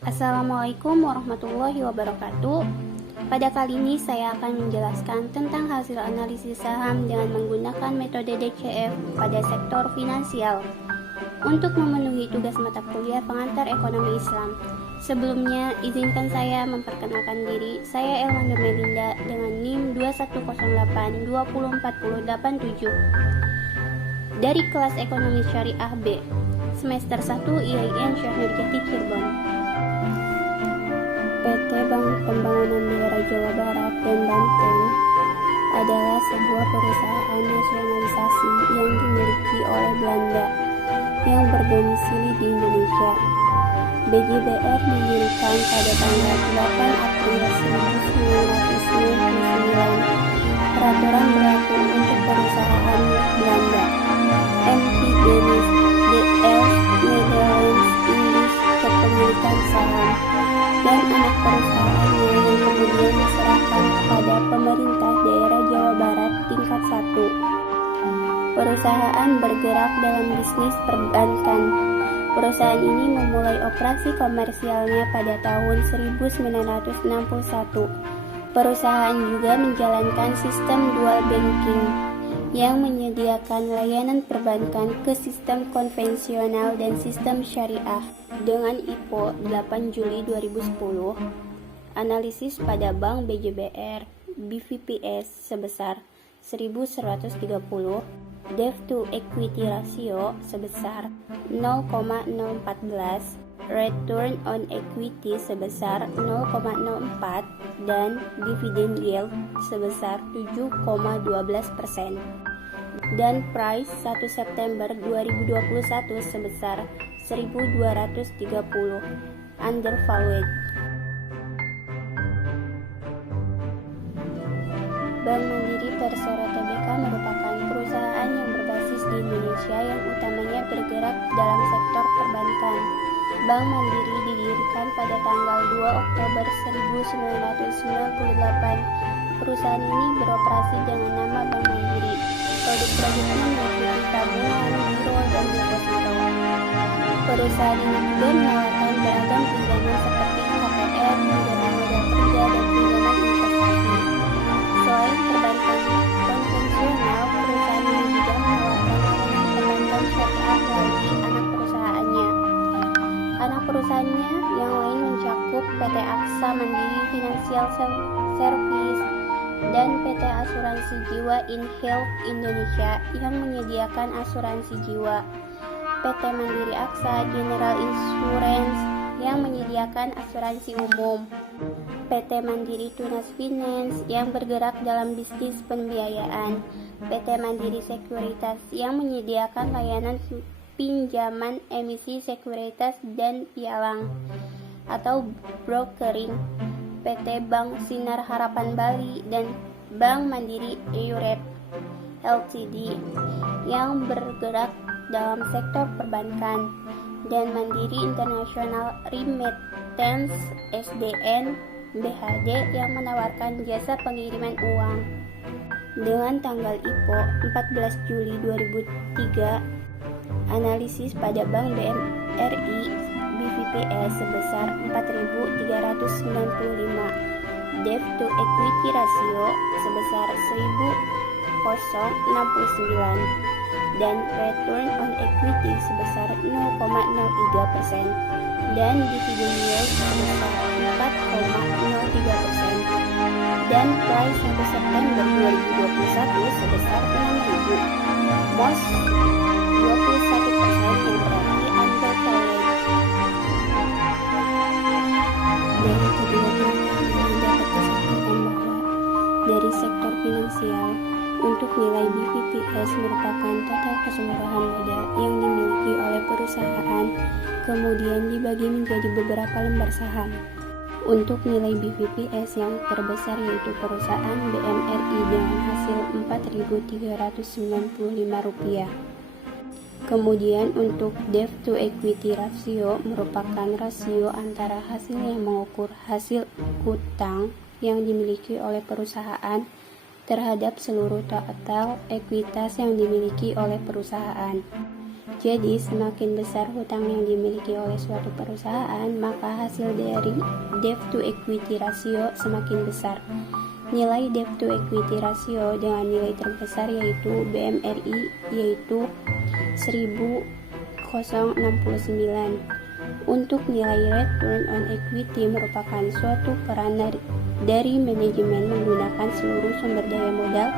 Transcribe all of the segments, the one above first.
Assalamualaikum warahmatullahi wabarakatuh. Pada kali ini saya akan menjelaskan tentang hasil analisis saham dengan menggunakan metode DCF pada sektor finansial untuk memenuhi tugas mata kuliah pengantar ekonomi Islam. Sebelumnya, izinkan saya memperkenalkan diri. Saya Elman Melinda dengan NIM 2108204087 dari kelas Ekonomi Syariah B, semester 1 IAIN Syekh Nurjati Cirebon. PT Bank Pembangunan Daerah Jawa Barat dan Banten adalah sebuah perusahaan nasionalisasi yang dimiliki oleh Belanda yang berdomisili di Indonesia. BJBR didirikan pada tanggal 8 April 1999. Peraturan berlaku untuk perusahaan Belanda. MV Denis D.Els Netherlands Indies kepemilikan saham dan anak perusahaannya yang kemudian diserahkan kepada pemerintah daerah Jawa Barat tingkat 1. Perusahaan bergerak dalam bisnis perbankan. Perusahaan ini memulai operasi komersialnya pada tahun 1961. Perusahaan juga menjalankan sistem dual banking yang menyediakan layanan perbankan ke sistem konvensional dan sistem syariah. Dengan IPO 8 Juli 2010, analisis pada Bank BJBR BVPS sebesar 1130, debt to equity ratio sebesar 0,014, return on equity sebesar 0,04 dan dividend yield sebesar 7,12%. Dan price 1 September 2021 sebesar 1230, undervalued. Bank Mandiri Persero Tbk merupakan perusahaan yang berbasis di Indonesia yang utamanya bergerak dalam sektor perbankan. Bank Mandiri didirikan pada tanggal 2 Oktober 1998. Perusahaan ini beroperasi dengan nama Bank Mandiri. Produk-produknya meliputi tabungan, giro, dan deposito. Perusahaan ini juga menawarkan beragam pinjaman seperti KPR, pinjaman modal kerja, dan pinjaman investasi. Selain perbankan konvensional, perusahaan ini juga menawarkan layanan perbankan syariah melalui anak perusahaannya. Anak perusahaannya yang lain mencakup PT Aksa Mandiri Financial Service dan PT Asuransi Jiwa InHealth Indonesia yang menyediakan asuransi jiwa, PT Mandiri Aksa General Insurance yang menyediakan asuransi umum, PT Mandiri Tunas Finance yang bergerak dalam bisnis pembiayaan, PT Mandiri Sekuritas yang menyediakan layanan pinjaman emisi sekuritas dan pialang atau brokering, PT Bank Sinar Harapan Bali dan Bank Mandiri Eurep Ltd yang bergerak dalam sektor perbankan, dan Mandiri International Remittance SDN BHD yang menawarkan jasa pengiriman uang. Dengan tanggal IPO 14 Juli 2003, analisis pada Bank BMRI BVPS sebesar 4.395, debt to equity ratio sebesar 1.069, dan return on equity sebesar 0,03%, dan dividend yield sebesar 4,03%, dan price 1 September 2021 sebesar 6.000, most 21% yang berarti undervalued. Dari kedua perusahaan ini dapat disampaikan bahwa dari sektor finansial, untuk nilai BVPS merupakan total keseluruhan modal yang dimiliki oleh perusahaan, kemudian dibagi menjadi beberapa lembar saham. Untuk nilai BVPS yang terbesar yaitu perusahaan BMRI dengan hasil Rp4.395. Kemudian untuk debt to equity ratio merupakan rasio antara hasil yang mengukur hasil utang yang dimiliki oleh perusahaan terhadap seluruh total ekuitas yang dimiliki oleh perusahaan. Jadi, semakin besar hutang yang dimiliki oleh suatu perusahaan, maka hasil dari debt to equity ratio semakin besar. Nilai debt to equity ratio dengan nilai terbesar yaitu BMRI yaitu 1069. Untuk nilai return on equity merupakan suatu peran dari manajemen menggunakan seluruh sumber daya modal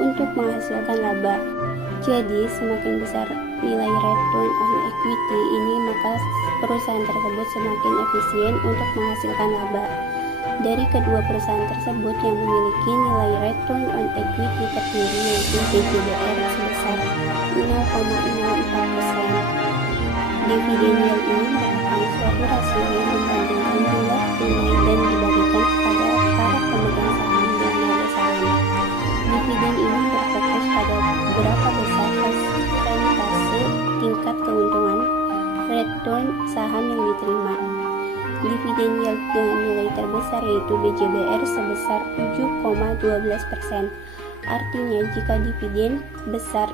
untuk menghasilkan laba. Jadi, semakin besar nilai return on equity ini, maka perusahaan tersebut semakin efisien untuk menghasilkan laba. Dari kedua perusahaan tersebut yang memiliki nilai return on equity tertinggi yaitu BJBR sebesar 0,04%. Dividen yield ini merupakan suatu rasio yang membandingkan jumlah tunai dan dibagikan kepada para pemegang saham dan pemegang saham. Dividen ini berfokus pada berapa besar persentase tingkat keuntungan return saham yang diterima. Dividen yield dengan nilai terbesar yaitu BJBR sebesar 7,12%. Artinya jika dividen besar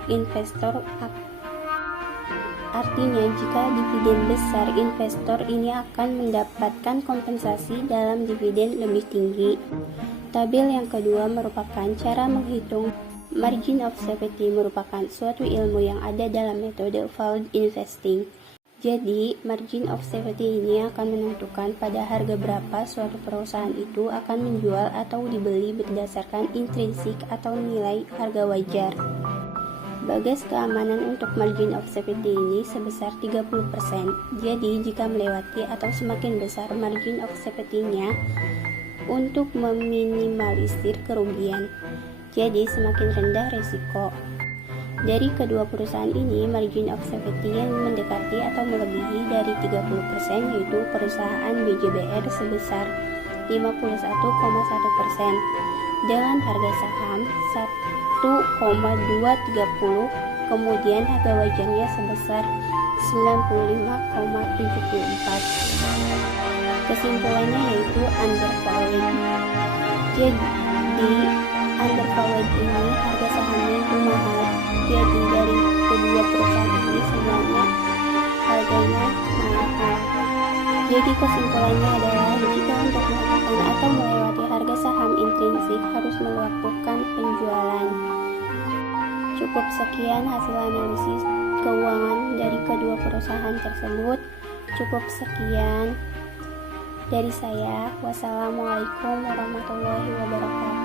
investor ini akan mendapatkan kompensasi dalam dividen lebih tinggi. Tabel yang kedua merupakan cara menghitung margin of safety, merupakan suatu ilmu yang ada dalam metode value investing. Jadi, margin of safety ini akan menentukan pada harga berapa suatu perusahaan itu akan menjual atau dibeli berdasarkan intrinsik atau nilai harga wajar. Bagas keamanan untuk margin of safety ini sebesar 30%. Jadi, jika melewati atau semakin besar margin of safety-nya untuk meminimalisir kerugian. Jadi, semakin rendah risiko. Dari kedua perusahaan ini, margin of safety yang mendekati atau melebihi dari 30% yaitu perusahaan BJBR sebesar 51,1% dengan harga saham 1,230, kemudian harga wajarnya sebesar 95,74. Kesimpulannya yaitu undervalued. Jadi undervalued ini harga sahamnya itu mahal. Jadi dari kedua perusahaan ini semuanya harganya mahal. Jadi kesimpulannya adalah jika untuk melakukan atau melewati harga saham intrinsik harus melakukan penjualan. Cukup sekian hasil analisis keuangan dari kedua perusahaan tersebut. Cukup sekian dari saya. Wassalamualaikum warahmatullahi wabarakatuh.